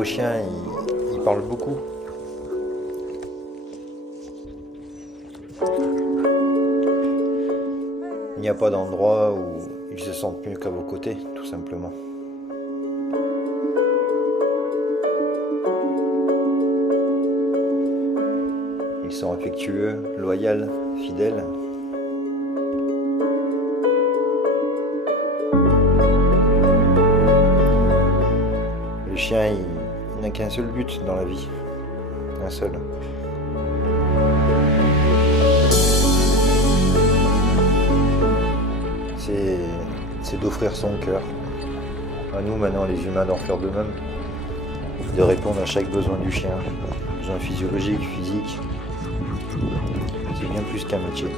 vos chiens, ils parlent beaucoup. Il n'y a pas d'endroit où ils se sentent mieux qu'à vos côtés, tout simplement. Ils sont affectueux, loyaux, fidèles. Le chien, il n'a qu'un seul but dans la vie. Un seul. C'est d'offrir son cœur. À nous maintenant, les humains, d'en faire de même. De répondre à chaque besoin du chien. Besoin physiologique, physique. C'est bien plus qu'un métier.